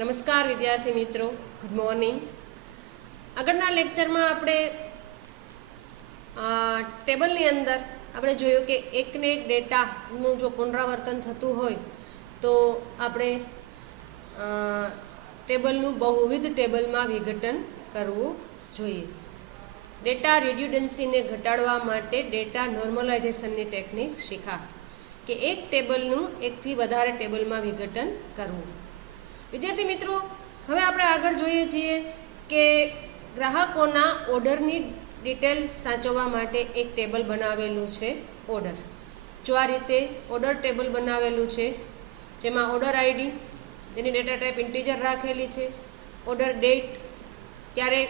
નમસ્કાર વિદ્યાર્થી મિત્રો, ગુડ મોર્નિંગ. આગળના લેક્ચરમાં આપણે ટેબલની અંદર આપણે જોયું કે એકને એક ડેટાનું જો પુનરાવર્તન થતું હોય તો આપણે ટેબલનું બહુવિધ ટેબલમાં વિઘટન કરવું જોઈએ. ડેટા રિડ્યુડન્સીને ઘટાડવા માટે ડેટા નોર્મલાઇઝેશનની ટેકનિક શીખા કે એક ટેબલનું એકથી વધારે ટેબલમાં વિઘટન કરવું. વિદ્યાર્થી મિત્રો, હવે આપણે આગળ જોઈએ છીએ કે ગ્રાહકોના ઓર્ડરની ડિટેલ સાચવવા માટે એક ટેબલ બનાવેલું છે ઓર્ડર. જો આ રીતે ઓર્ડર ટેબલ બનાવેલું છે જેમાં ઓર્ડર આઈડી, તેની ડેટા ટાઈપ ઇન્ટીજર રાખેલી છે, ઓર્ડર ડેટ, ક્યારે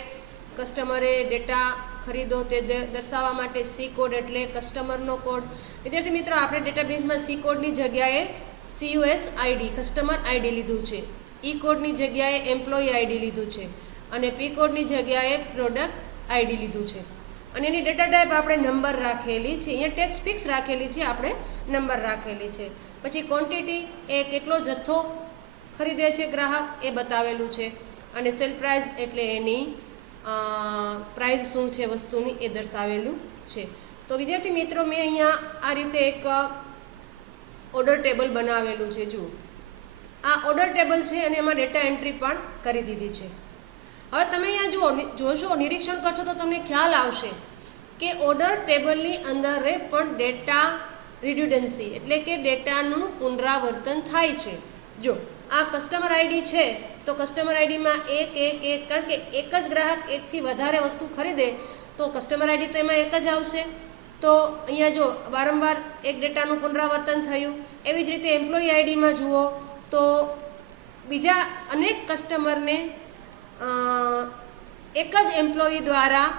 કસ્ટમરે ડેટા ખરીદો તે દર્શાવવા માટે સી કોડ એટલે કસ્ટમરનો કોડ. વિદ્યાર્થી મિત્રો, આપણે ડેટાબેઝમાં સી કોડની જગ્યાએ CUS આઈડી કસ્ટમર આઈડી લીધું છે, ઈ કોડની જગ્યાએ એમ્પ્લોયી આઈડી લીધું છે અને પી કોડની જગ્યાએ પ્રોડક્ટ આઈડી લીધું છે. અને એની ડેટા ટાઈપ આપણે નંબર રાખેલી છે, અહીંયા ટેક્સ ફિક્સ રાખેલી છે, આપણે નંબર રાખેલી છે. પછી ક્વોન્ટિટી એ કેટલો જથ્થો ખરીદે છે ગ્રાહક એ બતાવેલું છે અને સેલ પ્રાઇસ એટલે એની પ્રાઇસ શું છે વસ્તુની એ દર્શાવેલું છે. તો વિદ્યાર્થી મિત્રો, મેં અહીંયા આ રીતે એક ઓર્ડર ટેબલ બનાવેલું છે. જુઓ, આ ઓર્ડર ટેબલ છે અને એમાં ડેટા એન્ટ્રી પણ કરી દીધી છે. હવે તમે અહીંયા જોશો, નિરીક્ષણ કરશો તો તમને ખ્યાલ આવશે કે ઓર્ડર ટેબલની અંદર પણ ડેટા રિડ્યુડન્સી એટલે કે ડેટાનું પુનરાવર્તન થાય છે. જો આ કસ્ટમર આઈડી છે તો કસ્ટમર આઈડીમાં એક કારણ કે એક જ ગ્રાહક એકથી વધારે વસ્તુ ખરીદે તો કસ્ટમર આઈડી તો એમાં એક જ આવશે. તો અહીંયા જો વારંવાર એક ડેટાનું પુનરાવર્તન થયું. એવી જ રીતે એમ્પ્લોયી આઈડીમાં જુઓ તો બીજા અનેક કસ્ટમરને એક જ એમ્પ્લોયી દ્વારા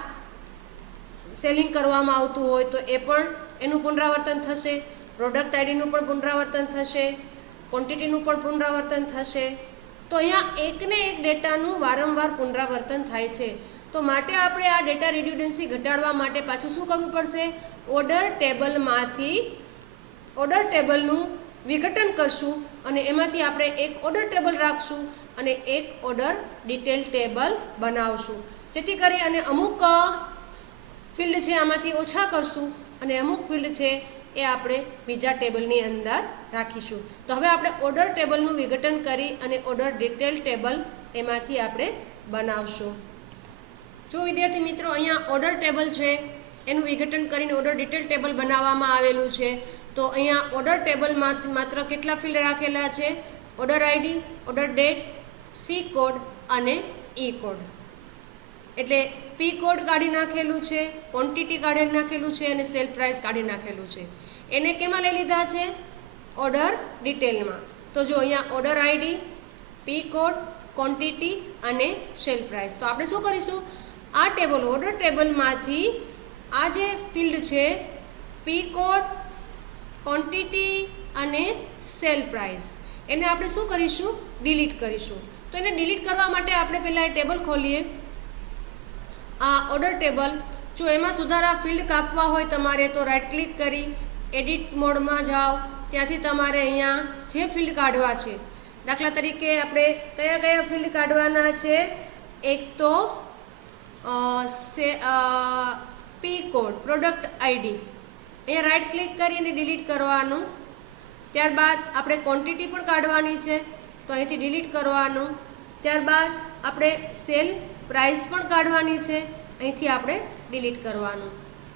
સેલિંગ કરવામાં આવતું હોય તો એ પણ એનું પુનરાવર્તન થશે. પ્રોડક્ટ આઈડીનું પણ પુનરાવર્તન થશે, ક્વોન્ટિટીનું પણ પુનરાવર્તન થશે. તો અહીંયા એકને એક ડેટાનું વારંવાર પુનરાવર્તન થાય છે. તો માટે આપણે આ ડેટા રિડ્યુડન્સી ઘટાડવા માટે પાછું શું કરવું પડશે? ઓર્ડર ટેબલનું વિઘટન કરશું અને એમાંથી આપણે એક ઓર્ડર ટેબલ રાખશું અને એક ઓર્ડર ડિટેલ ટેબલ બનાવશું, જેથી કરી અને અમુક ફિલ્ડ છે આમાંથી ઓછા કરશું અને અમુક ફિલ્ડ છે એ આપણે બીજા ટેબલની અંદર રાખીશું. તો હવે આપણે ઓર્ડર ટેબલનું વિઘટન કરી અને ઓર્ડર ડિટેલ ટેબલ એમાંથી આપણે બનાવશું. જો વિદ્યાર્થી મિત્રો, અહીંયા ઓર્ડર ટેબલ છે એનું વિઘટન કરીને ઓર્ડર ડિટેલ ટેબલ બનાવવામાં આવેલું છે. તો અહીંયા ઓર્ડર ટેબલમાં માત્ર કેટલા ફિલ્ડ રાખેલા છે? Order ID, order date, C code અને ઈ કોડ. એટલે પી કોડ કાઢી નાખેલું છે, ક્વોન્ટિટી કાઢી નાખેલું છે અને સેલ પ્રાઇસ કાઢી નાખેલું છે. એને કેમાં લઈ લીધા છે? ઓર્ડર ડિટેલમાં. તો જો અહીંયા ઓર્ડર આઈડી, પી કોડ, ક્વોન્ટિટી અને સેલ પ્રાઇસ. તો આપણે શું કરીશું? આ ટેબલ ઓર્ડર ટેબલમાંથી આ જે ફિલ્ડ છે પી કોડ, ક્વોન્ટિટી અને સેલ પ્રાઇસ, એને આપણે શું કરીશું? ડિલીટ કરીશું. તો એને ડિલીટ કરવા માટે આપણે પહેલાં એ ટેબલ ખોલીએ. આ ઓર્ડર ટેબલ, જો એમાં સુધારા ફિલ્ડ કાપવા હોય તમારે તો રાઇટ ક્લિક કરી એડિટ મોડમાં જાઓ. ત્યાંથી તમારે અહીંયા જે ફિલ્ડ કાઢવા છે, દાખલા તરીકે આપણે કયા ફિલ્ડ કાઢવાના છે? એક તો પી કોડ, પ્રોડક્ટ આઈડી, અહીંયા રાઇટ ક્લિક કરીને ડિલીટ કરવાનું. ત્યારબાદ આપણે ક્વોન્ટિટી પણ કાઢવાની છે તો અહીંથી ડિલીટ કરવાનું. ત્યારબાદ આપણે સેલ પ્રાઇસ પણ કાઢવાની છે, અહીંથી આપણે ડિલીટ કરવાનું.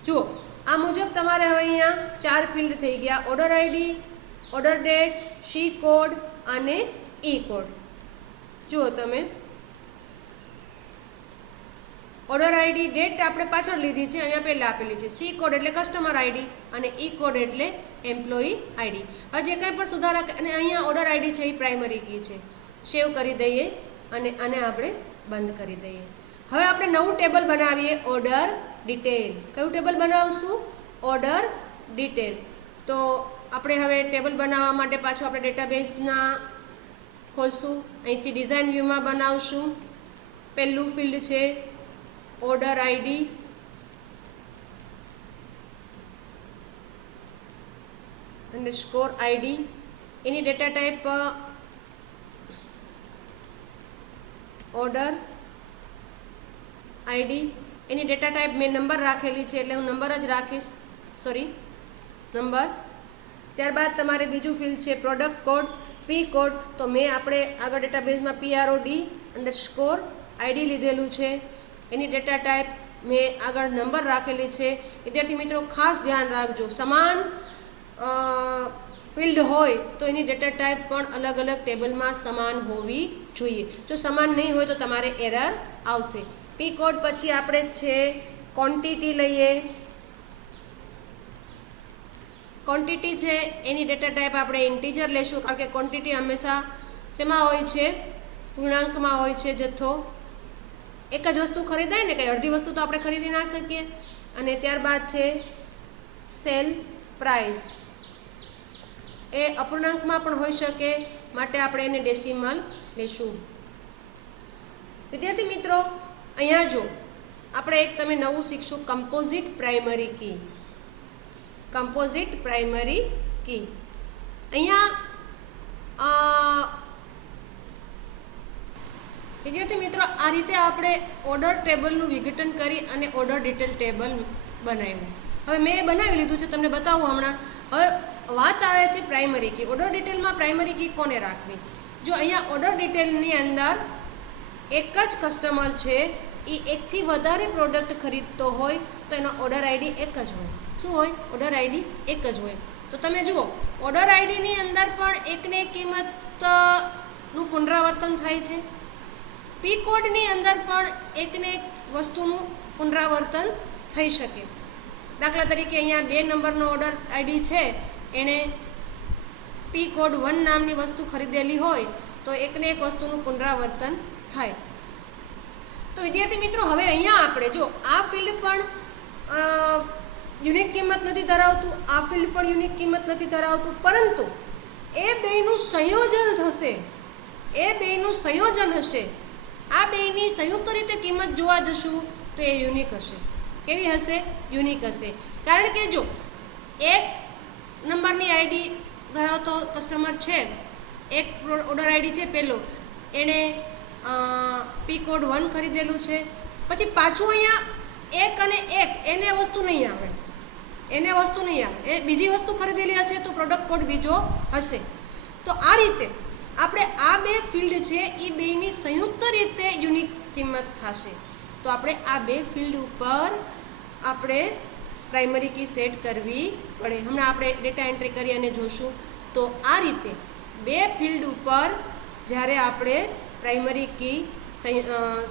જુઓ, આ મુજબ તમારે હવે અહીંયા 4 ફિલ્ડ થઈ ગયા: order ID, order date, C code અને ઈ કોડ. જુઓ તમે, ઓર્ડર આઈડી, ડેટ આપણે પાછળ લીધી છે, અહીંયા પહેલાં આપેલી છે. સી કોડ એટલે કસ્ટમર આઈડી અને ઈ કોડ એટલે એમ્પ્લોયી આઈડી. હવે જે કંઈ પણ સુધારા, અને અહીંયા ઓર્ડર આઈડી છે એ પ્રાઇમરી કી છે. સેવ કરી દઈએ અને આને આપણે બંધ કરી દઈએ. હવે આપણે નવું ટેબલ બનાવીએ, ઓર્ડર ડિટેલ. કયું ટેબલ બનાવશું? Order detail. તો આપણે હવે ટેબલ બનાવવા માટે પાછું આપણે ડેટાબેઝના ખોલશું. અહીંથી ડિઝાઇન વ્યૂમાં બનાવશું. પહેલું ફિલ્ડ છે ઓર્ડર આઈડી, અને સ્કોર આઈડી. એની ડેટા ટાઈપ ઓર્ડર આઈડી, એની ડેટા ટાઈપ મેં નંબર રાખેલી છે એટલે હું નંબર જ રાખીશ, નંબર. ત્યારબાદ તમારે બીજું ફિલ્ડ છે પ્રોડક્ટ કોડ, પી કોડ. તો મેં આપણે આગળ ડેટાબેઝમાં PROD_ID લીધેલું છે. એની ડેટા ટાઈપ મેં આગળ નંબર રાખેલી છે. વિદ્યાર્થી મિત્રો ખાસ ધ્યાન રાખજો, સમાન ફિલ્ડ હોય તો એની ડેટા ટાઈપ પણ અલગ અલગ ટેબલમાં સમાન હોવી જોઈએ. જો સમાન નહીં હોય તો તમારે એરર આવશે. પી કોડ પછી આપણે છે ક્વોન્ટિટી લઈએ. ક્વોન્ટિટી છે એની ડેટા ટાઈપ આપણે ઇન્ટીજર લેશું, કારણ કે ક્વોન્ટિટી હંમેશા શેમાં હોય છે? પૂર્ણાંકમાં હોય છે, જથ્થો. એક જ વસ્તુ ખરીદાય ને, કંઈ અડધી વસ્તુ તો આપણે ખરીદી ના શકીએ. અને ત્યારબાદ છે સેલ પ્રાઇસ, એ અપૂર્ણાંકમાં પણ હોઈ શકે, માટે આપણે એને ડેસિમલ લેશું. વિદ્યાર્થી મિત્રો અહીંયા જો આપણે એક તમે નવું શીખશું, composite primary key. Composite primary key અહીંયા વિદ્યાર્થી મિત્રો આ રીતે આપણે ઓર્ડર ટેબલનું વિઘટન કરી અને ઓર્ડર ડિટેલ ટેબલ બનાવ્યું. હવે મેં બનાવી લીધું છે, તમને બતાવું હમણાં. હવે વાત આવે છે પ્રાઇમરી કી. ઓર્ડર ડિટેલમાં પ્રાઇમરી કી કોને રાખવી? જો અહીંયા ઓર્ડર ડિટેલની અંદર એક જ કસ્ટમર છે, એ એકથી વધારે પ્રોડક્ટ ખરીદતો હોય તો એનો ઓર્ડર આઈડી એક જ હોય. શું હોય? ઓર્ડર આઈડી એક જ હોય. તો તમે જુઓ, ઓર્ડર આઈડીની અંદર પણ એકને એક કિંમતનું પુનરાવર્તન થાય છે. પી કોડની અંદર પણ એકને એક વસ્તુનું પુનરાવર્તન થઈ શકે. દાખલા તરીકે અહીંયા 2 નંબરનો ઓર્ડર આઈડી છે, એણે પી કોડ 1 નામની વસ્તુ ખરીદેલી હોય તો એકને એક વસ્તુનું પુનરાવર્તન થાય. તો વિદ્યાર્થી મિત્રો હવે અહીંયા આપણે જો આ ફિલ્ડ પણ યુનિક કિંમત નથી ધરાવતું, આ ફિલ્ડ પણ યુનિક કિંમત નથી ધરાવતું, પરંતુ એ બેયનું સંયોજન થશે, એ બેયનું સંયોજન હશે. આ બેયની સંયુક્ત રીતે કિંમત જોવા જશું તો એ યુનિક હશે. કેવી હશે? યુનિક હશે. કારણ કે જો 1 નંબરની આઈડી ધરાવતો કસ્ટમર છે, એક ઓર્ડર આઈડી છે પહેલો, એણે પી કોડ 1 ખરીદેલું છે, પછી પાછું અહીંયા 1 અને 1 એને વસ્તુ નહીં આવે, એ બીજી વસ્તુ ખરીદેલી હશે તો પ્રોડક્ટ કોડ બીજો હશે. તો આ રીતે આપણે આ બે ફિલ્ડ છે એ બેની સંયુક્ત રીતે યુનિક કિંમત થશે. તો આપણે આ બે ફિલ્ડ ઉપર આપણે પ્રાઇમરી કી સેટ કરવી પડે. હમણાં આપણે ડેટા એન્ટ્રી કરી અને જોશું. તો આ રીતે બે ફિલ્ડ ઉપર જ્યારે આપણે પ્રાઇમરી કી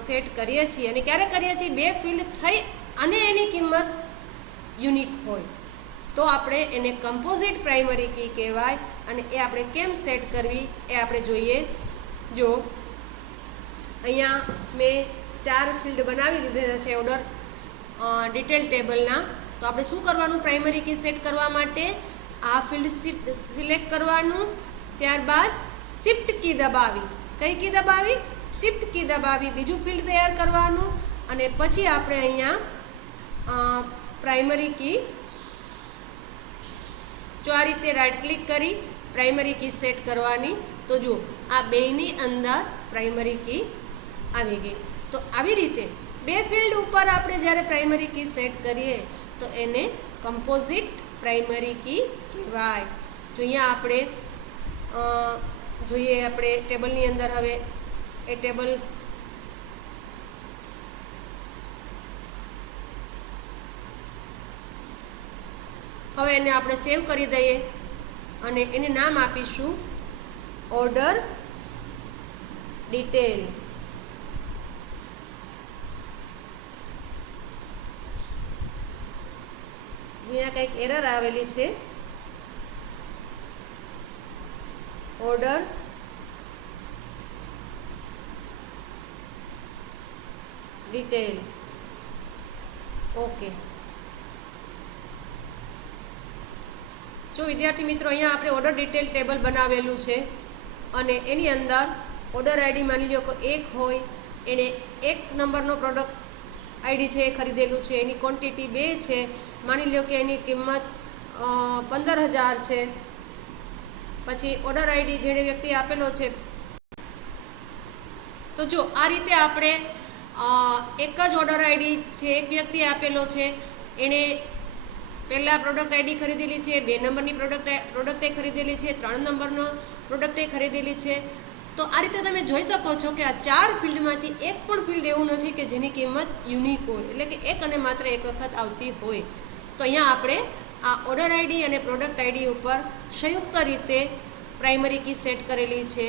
સેટ કરીએ છીએ, અને ક્યારે કરીએ છીએ? બે ફિલ્ડ થઈ અને એની કિંમત યુનિક હોય તો આપણે એને કમ્પોઝિટ પ્રાઇમરી કી કહેવાય. અને એ આપણે કેમ સેટ કરવી એ આપણે જોઈએ. જો અહીંયા મેં 4 ફિલ્ડ બનાવી દીધેલા છે ઓર્ડર ડિટેલ ટેબલના. તો આપણે શું કરવાનું? પ્રાઇમરી કી સેટ કરવા માટે આ ફિલ્ડ સિલેક્ટ કરવાનું, ત્યારબાદ શિફ્ટ કી દબાવી. કઈ કી દબાવી? શિફ્ટ કી દબાવી બીજું ફિલ્ડ તૈયાર કરવાનું, અને પછી આપણે અહીંયા પ્રાઇમરી કી જો આ રીતે રાઇટ ક્લિક કરી પ્રાઇમરી કી સેટ કરવાની. તો જો આ બેની અંદર પ્રાઇમરી કી આવી ગઈ. તો આવી રીતે બે ફિલ્ડ ઉપર આપણે જ્યારે પ્રાઇમરી કી સેટ કરીએ તો એને કમ્પોઝિટ પ્રાઇમરી કી કહેવાય. જો અહીંયા આપણે જોઈએ આપણે ટેબલની અંદર હવે એ ટેબલ હવે એને આપણે સેવ કરી દઈએ અને એને નામ આપીશું ઓર્ડર ડિટેલ. અહીંયા કંઈક એરર આવેલી છે. Order detail. ઓકે. જો વિદ્યાર્થી મિત્રો અહીંયા આપણે ઓર્ડર ડિટેલ ટેબલ બનાવેલું છે અને એની અંદર ઓર્ડર આઈડી માની લો કે 1 હોય, એને 1 નંબરનો પ્રોડક્ટ આઈડી છે એ ખરીદેલું છે, એની ક્વોન્ટિટી 2 છે, માની લો કે એની કિંમત 15,000 છે. પછી ઓર્ડર આઈડી જેણે વ્યક્તિ આપેલો છે તો તો જો આ રીતે આપણે એક જ ઓર્ડર આઈડી જે એક વ્યક્તિએ આપેલો છે, એણે પહેલાં પ્રોડક્ટ આઈડી ખરીદેલી છે, 2 નંબરની પ્રોડક્ટે ખરીદેલી છે, 3 નંબરનો પ્રોડક્ટે ખરીદેલી છે. તો આ રીતે તમે જોઈ શકો છો કે આ 4 ફિલ્ડમાંથી એક પણ ફિલ્ડ એવું નથી કે જેની કિંમત યુનિક હોય, એટલે કે એક અને માત્ર એક વખત આવતી હોય. તો અહીંયા આપણે આ ઓર્ડર આઈડી અને પ્રોડક્ટ આઈડી ઉપર સંયુક્ત રીતે પ્રાઇમરી કી સેટ કરેલી છે,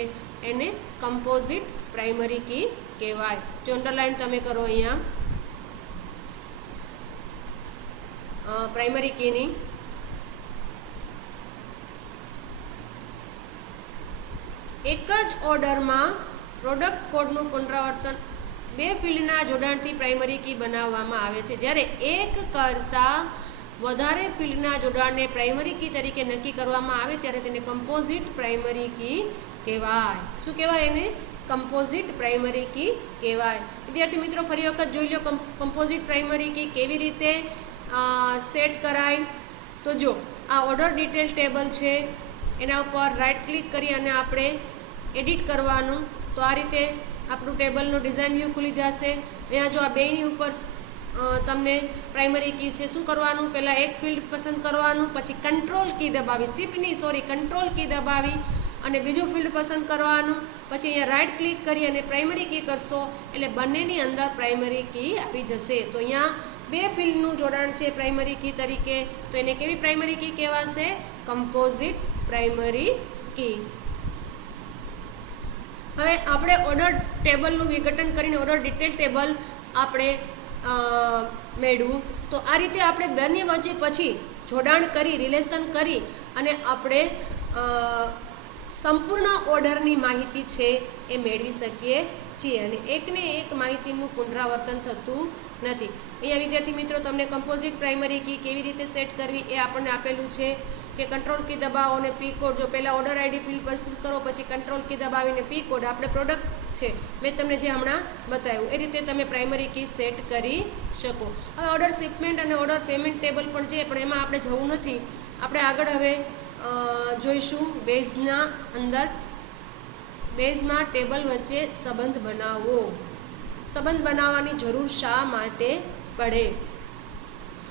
એને કમ્પોઝિટ પ્રાઇમરી કી કહેવાય. જો અંડરલાઇન તમે કરો અહીંયા પ્રાઇમરી કીની એક જ ઓર્ડરમાં પ્રોડક્ટ કોડનું પુનરાવર્તન 2 ફિલ્ડના જોડાણથી પ્રાઇમરી કી બનાવવામાં આવે છે. જ્યારે એક કરતાં વધારે ફિલ્ડના જોડાણને પ્રાઇમરી કી તરીકે નક્કી કરવામાં આવે ત્યારે તેને કમ્પોઝિટ પ્રાઇમરી કી કહેવાય. શું કહેવાય એને? કમ્પોઝિટ પ્રાઇમરી કી કહેવાય. વિદ્યાર્થી મિત્રો ફરી વખત જોઈ લો કમ્પોઝિટ પ્રાઇમરી કી કેવી રીતે સેટ કરાય. તો જો આ ઓર્ડર ડિટેલ ટેબલ છે, એના ઉપર રાઇટ ક્લિક કરી અને આપણે એડિટ કરવાનું. તો આ રીતે આપણું ટેબલનું ડિઝાઇન વ્યૂ ખુલી જશે. અહીંયા જો આ બેની ઉપર તમને પ્રાઇમરી કી છે, શું કરવાનું? પહેલાં એક ફિલ્ડ પસંદ કરવાનું, પછી કંટ્રોલ કી દબાવી કંટ્રોલ કી દબાવી અને બીજું ફિલ્ડ પસંદ કરવાનું. પછી અહીંયા રાઇટ ક્લિક કરી અને પ્રાઇમરી કી કરશો એટલે બંનેની અંદર પ્રાઇમરી કી આવી જશે. તો અહીંયા 2 ફિલ્ડનું જોડાણ છે પ્રાઇમરી કી તરીકે, તો એને કેવી પ્રાઇમરી કી કહેવાશે? Composite primary key. હવે આપણે ઓર્ડર ટેબલનું વિઘટન કરીને ઓર્ડર ડિટેલ ટેબલ આપણે મેળવું. તો આ રીતે આપણે બંને વચ્ચે પછી જોડાણ કરી રિલેશન કરી અને આપણે સંપૂર્ણ ઓર્ડરની માહિતી છે એ મેળવી શકીએ છીએ અને એકને એક માહિતીનું પુનરાવર્તન થતું નથી. અહીંયા વિદ્યાર્થી મિત્રો તમને કમ્પોઝિટ પ્રાઇમરી કી કેવી રીતે સેટ કરવી એ આપણને આપેલું છે કે કંટ્રોલ કી દબાવો અને પી કોડ. જો પહેલાં ઓર્ડર આઈડી ફિલ્ડ પસંદ કરો, પછી કંટ્રોલ કી દબાવીને પી કોડ, આપણે પ્રોડક્ટ છે મેં તમને જે હમણાં બતાવ્યું એ રીતે તમે પ્રાઇમરી કી સેટ કરી શકો. હવે ઓર્ડર શિપમેન્ટ અને ઓર્ડર પેમેન્ટ ટેબલ પણ છે, પણ એમાં આપણે જવું નથી. આપણે આગળ હવે જોઈશું બેઝના અંદર. બેઝમાં ટેબલ વચ્ચે સંબંધ બનાવવો. સંબંધ બનાવવાની જરૂર શા માટે પડે?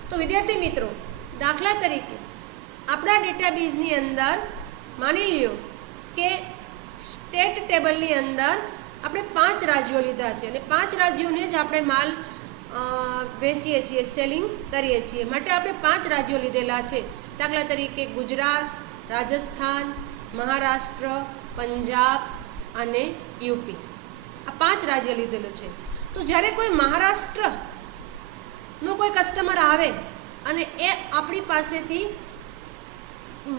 તો વિદ્યાર્થી મિત્રો, દાખલા તરીકે આપણા ડેટાબેઝની અંદર માની લ્યો કે સ્ટેટ ટેબલની અંદર આપણે 5 રાજ્યો લીધા છે અને 5 રાજ્યોને જ આપણે માલ વેચીએ છીએ, સેલિંગ કરીએ છીએ. માટે આપણે 5 રાજ્યો લીધેલા છે. દાખલા તરીકે ગુજરાત, રાજસ્થાન, મહારાષ્ટ્ર, પંજાબ અને યુપી. આ 5 રાજ્ય લીધેલું છે. તો જ્યારે કોઈ મહારાષ્ટ્રનો કોઈ કસ્ટમર આવે અને એ આપણી પાસેથી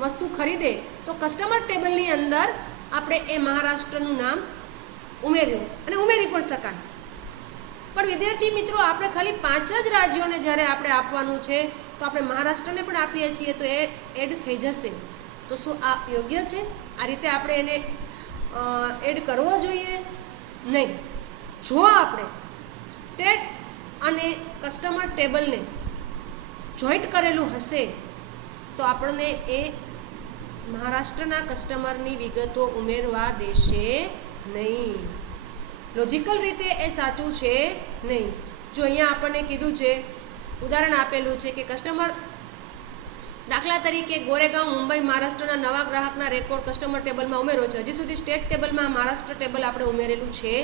વસ્તુ ખરીદે તો કસ્ટમર ટેબલની અંદર આપણે એ મહારાષ્ટ્રનું નામ ઉમેર્યું અને ઉમેરી પણ શકાય. પણ વિદ્યાર્થી મિત્રો, આપણે ખાલી 5 જ રાજ્યોને જ્યારે આપણે આપવાનું છે તો આપણે મહારાષ્ટ્રને પણ આપીએ છીએ તો એ એડ થઈ જશે. તો શું આ યોગ્ય છે? આ રીતે આપણે એને એડ કરવો જોઈએ? નહીં. જો આપણે સ્ટેટ અને કસ્ટમર ટેબલને જોઈન્ટ કરેલું હશે તો આપણને એ મહારાષ્ટ્રના કસ્ટમરની વિગતો ઉમેરવા દેશે નહીં. લોજિકલ રીતે એ સાચું છે નહીં. જો અહીંયા આપણને કીધું છે, ઉદાહરણ આપેલું છે કે કસ્ટમર, દાખલા તરીકે ગોરેગાંવ, મુંબઈ, મહારાષ્ટ્રના નવા ગ્રાહકના રેકોર્ડ કસ્ટમર ટેબલમાં ઉમેરો છે. હજી સુધી સ્ટેટ ટેબલમાં મહારાષ્ટ્ર ટેબલ આપણે ઉમેરેલું છે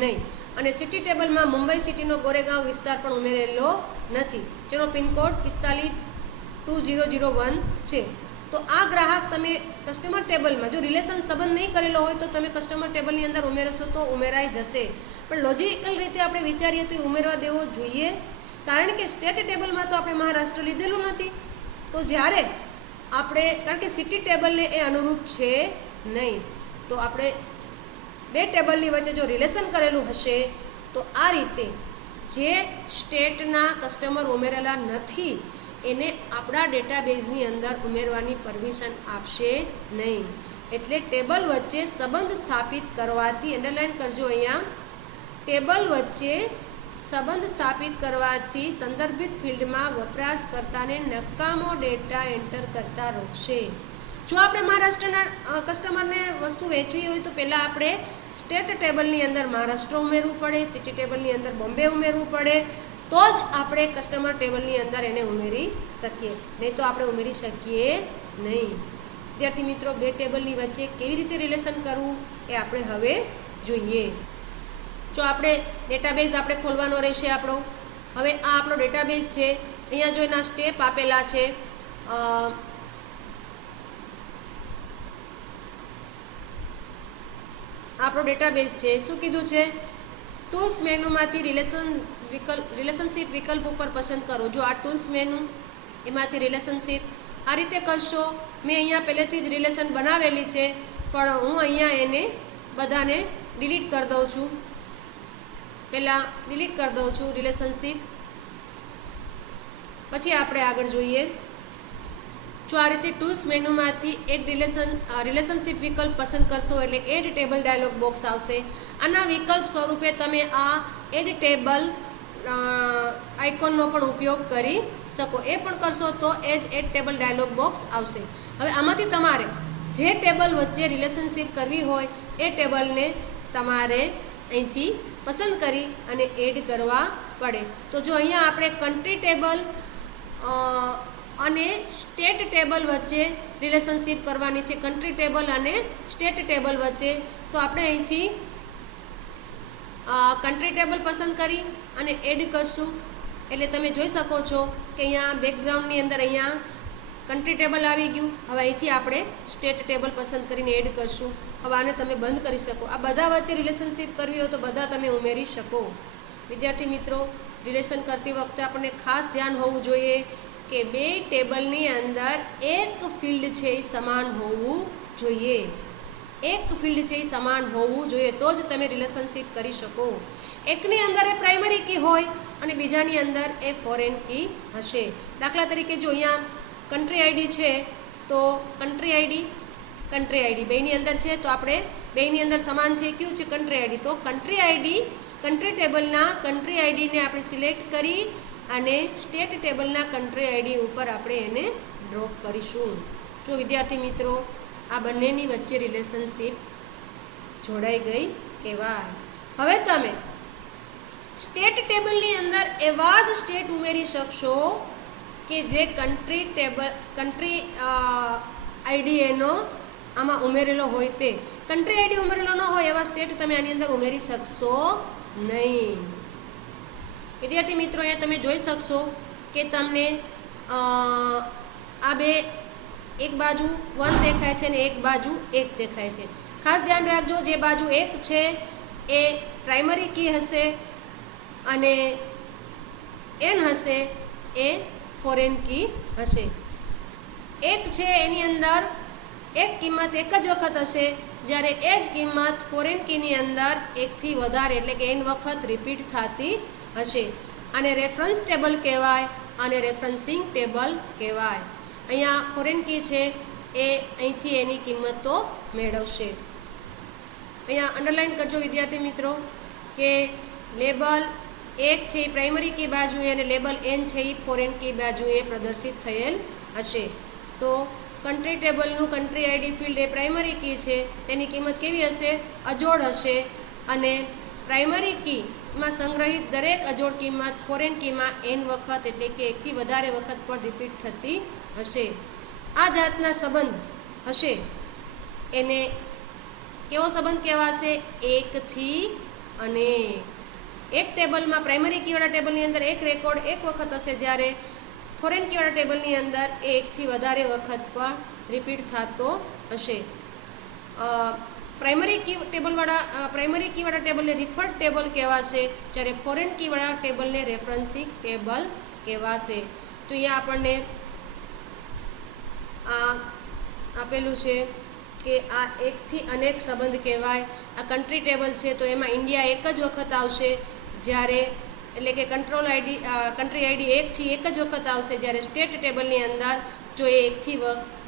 નહીં અને સિટી ટેબલમાં મુંબઈ સિટીનો ગોરેગાંવ વિસ્તાર પણ ઉમેરેલો નથી, જેનો પિનકોડ 452001 છે. તો આ ગ્રાહક તમે કસ્ટમર ટેબલમાં જો રિલેશન સંબંધ નહીં કરેલો હોય તો તમે કસ્ટમર ટેબલની અંદર ઉમેરશો તો ઉમેરાઈ જશે. પણ લોજિકલ રીતે આપણે વિચારીએ તો એ ઉમેરવા દેવો જોઈએ, કારણ કે સ્ટેટ ટેબલમાં તો આપણે મહારાષ્ટ્ર લીધેલું નથી. તો જ્યારે આપણે, કારણ કે સિટી ટેબલને એ અનુરૂપ છે નહીં, તો આપણે 2 ટેબલની વચ્ચે જો રિલેશન કરેલું હશે તો આ રીતે જે સ્ટેટના કસ્ટમર ઉમેરેલા નથી એને આપણા ડેટાબેઝની અંદર ઉમેરવાની પરમિશન આપશે નહીં. એટલે ટેબલ વચ્ચે સંબંધ સ્થાપિત કરવાથી, અંડરલાઇન કરજો અહીંયા, ટેબલ વચ્ચે સંબંધ સ્થાપિત કરવાથી સંદર્ભિત ફિલ્ડમાં વપરાશકર્તાને નકામો ડેટા એન્ટર કરતા રોકશે. જો આપણે મહારાષ્ટ્રના કસ્ટમરને વસ્તુ વેચવી હોય તો પહેલાં આપણે સ્ટેટ ટેબલની અંદર મહારાષ્ટ્ર ઉમેરવું પડે, સિટી ટેબલની અંદર બોમ્બે ઉમેરવું પડે, તો જ આપણે કસ્ટમર ટેબલની અંદર એને ઉમેરી શકીએ, નહીં તો આપણે ઉમેરી શકીએ નહીં. વિદ્યાર્થી મિત્રો, બે ટેબલની વચ્ચે કેવી રીતે રિલેશન કરવું એ આપણે હવે જોઈએ. જો આપણે ડેટાબેઝ આપણે ખોલવાનો રહેશે આપણો. હવે આ આપણો ડેટાબેઝ છે. અહીંયા જો એના સ્ટેપ આપેલા છે. આપણો ડેટાબેઝ છે. શું કીધું છે? ટૂલ્સ મેનુમાંથી રિલેશનશીપ વિકલ્પ ઉપર પસંદ કરો. જો આ ટૂલ્સ મેનુ, એમાંથી રિલેશનશીપ આ રીતે કરશો. મેં અહીંયા પહેલેથી જ રિલેશન બનાવેલી છે, પણ હું અહીંયા એને બધાને ડિલીટ કરી દઉં છું. પહેલાં ડિલીટ કરી દઉં છું રિલેશનશીપ. પછી આપણે આગળ જોઈએ. જો આ રીતે ટૂલ્સ મેનુમાંથી એડ રિલેશનશીપ વિકલ્પ પસંદ કરશો એટલે એડ ટેબલ ડાયલોગ બોક્સ આવશે. આના વિકલ્પ સ્વરૂપે તમે આ એડ ટેબલ આઇકોનનો પણ ઉપયોગ કરી શકો. એ પણ કરશો તો એ જ એડ ટેબલ ડાયલોગ બોક્સ આવશે. હવે આમાંથી તમારે જે ટેબલ વચ્ચે રિલેશનશીપ કરવી હોય એ ટેબલને તમારે અહીંથી પસંદ કરી અને એડ કરવા પડે. તો જો અહીંયા આપણે કન્ટ્રી ટેબલ અને સ્ટેટ ટેબલ વચ્ચે રિલેશનશીપ કરવાની છે, કન્ટ્રી ટેબલ અને સ્ટેટ ટેબલ વચ્ચે, તો આપણે અહીંથી કન્ટ્રી ટેબલ પસંદ કરી અને એડ કરશું. એટલે તમે જોઈ શકો છો કે અહીંયા બેકગ્રાઉન્ડની અંદર અહીંયા કન્ટ્રી ટેબલ આવી ગયું. હવે અહીંથી આપણે સ્ટેટ ટેબલ પસંદ કરીને એડ કરશું. હવે આને તમે બંધ કરી શકો. આ બધા વચ્ચે રિલેશનશીપ કરવી હોય તો બધા તમે ઉમેરી શકો. વિદ્યાર્થી મિત્રો, રિલેશન કરતી વખતે આપણને ખાસ ધ્યાન હોવું જોઈએ કે બે ટેબલની અંદર એક ફિલ્ડ છે એ સમાન હોવું જોઈએ. એક ફિલ્ડ છે એ સમાન હોવું જોઈએ, તો જ તમે રિલેશનશીપ કરી શકો. એકની અંદર એ પ્રાઇમરી કી હોય અને બીજાની અંદર એ ફોરેન કી હશે. દાખલા તરીકે જો અહીંયા કન્ટ્રી આઈડી છે, તો કન્ટ્રી આઈડી બેની અંદર છે, તો આપણે બેની અંદર સમાન છે. કયું છે? Country ID. તો કન્ટ્રી આઈડી, કન્ટ્રી ટેબલના કન્ટ્રી આઈડીને આપણે સિલેક્ટ કરી અને સ્ટેટ ટેબલના કન્ટ્રી આઈડી ઉપર આપણે એને ડ્રોપ કરીશું. જો વિદ્યાર્થી મિત્રો, આ બંનેની વચ્ચે રિલેશનશીપ જોડાઈ ગઈ કહેવાય. હવે તમે સ્ટેટ ટેબલની અંદર એવા જ સ્ટેટ ઉમેરી શકશો કે જે કન્ટ્રી આઈડી એનો આમાં ઉમેરેલો હોય તે. કન્ટ્રી આઈડી ઉમેરેલો ન હોય એવા સ્ટેટ તમે આની અંદર ઉમેરી શકશો નહીં. વિદ્યાર્થી મિત્રો, અહીંયા તમે જોઈ શકશો કે તમને આ બે એક બાજુ 1 દેખાય છે અને એક બાજુ 1 દેખાય છે. ખાસ ધ્યાન રાખજો, જે બાજુ 1 છે એ પ્રાઇમરી કી હશે અને n હશે એ ફોરેન કી હશે. 1 છે એની અંદર એક કિંમત એક જ વખત હશે, જ્યારે એ જ કિંમત ફોરેન કીની અંદર 1 થી વધારે એટલે કે n વખત રિપીટ થતી હશે. આને રેફરન્સ ટેબલ કહેવાય અને રેફરન્સિંગ ટેબલ કહેવાય. અહીંયા ફોરેન કી છે એ અહીંથી એની કિંમતો મેળવશે. અહીંયા અંડરલાઇન કરજો વિદ્યાર્થી મિત્રો કે લેબલ 1 છે એ પ્રાઇમરી કી બાજુએ અને લેબલ n છે એ ફોરેન કી બાજુએ પ્રદર્શિત થયેલ હશે. તો કન્ટ્રી ટેબલનું કન્ટ્રી આઈડી ફિલ્ડ એ પ્રાઇમરી કી છે, તેની કિંમત કેવી હશે? અજોડ હશે. અને પ્રાઇમરી કીમાં સંગ્રહિત દરેક અજોડ કિંમત ફોરેન કીમાં n વખત એટલે કે 1 થી વધારે વખત પણ રિપીટ થતી હશે. આ જાતના સંબંધ હશે એને કેવો સંબંધ કહેવાશે? 1 થી અનેક. એક ટેબલમાં પ્રાઇમરી કીવાળા ટેબલની અંદર એક રેકોર્ડ એક વખત હશે, જ્યારે ફોરેન કીવાળા ટેબલની અંદર 1 થી વધારે વખત પણ રિપીટ થતો હશે. પ્રાઇમરી કીવાળા ટેબલને રિફર્ડ ટેબલ કહેવાશે, જ્યારે ફોરેન કીવાળા ટેબલને રેફરન્સિંગ ટેબલ કહેવાશે. તો અહીંયા આપણને આ આપેલું છે કે આ 1 થી અનેક સંબંધ કહેવાય. આ કન્ટ્રી ટેબલ છે તો એમાં ઇન્ડિયા એક જ વખત આવશે, જ્યારે એટલે કે કન્ટ્રી આઈડી 1 થી એક જ વખત આવશે, જ્યારે સ્ટેટ ટેબલની અંદર જો એ 1 થી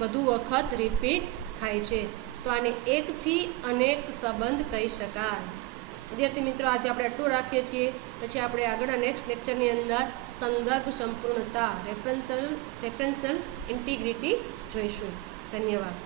વધુ વખત રિપીટ થાય છે તો આને 1 થી અનેક સંબંધ કહી શકાય. વિદ્યાર્થી મિત્રો, આજે આપણે આટલું રાખીએ છીએ. પછી આપણે આગળના નેક્સ્ટ લેક્ચરની અંદર સંદર્ભ સંપૂર્ણતા રેફરન્સલ ઇન્ટિગ્રિટી જોઈશું. ધન્યવાદ.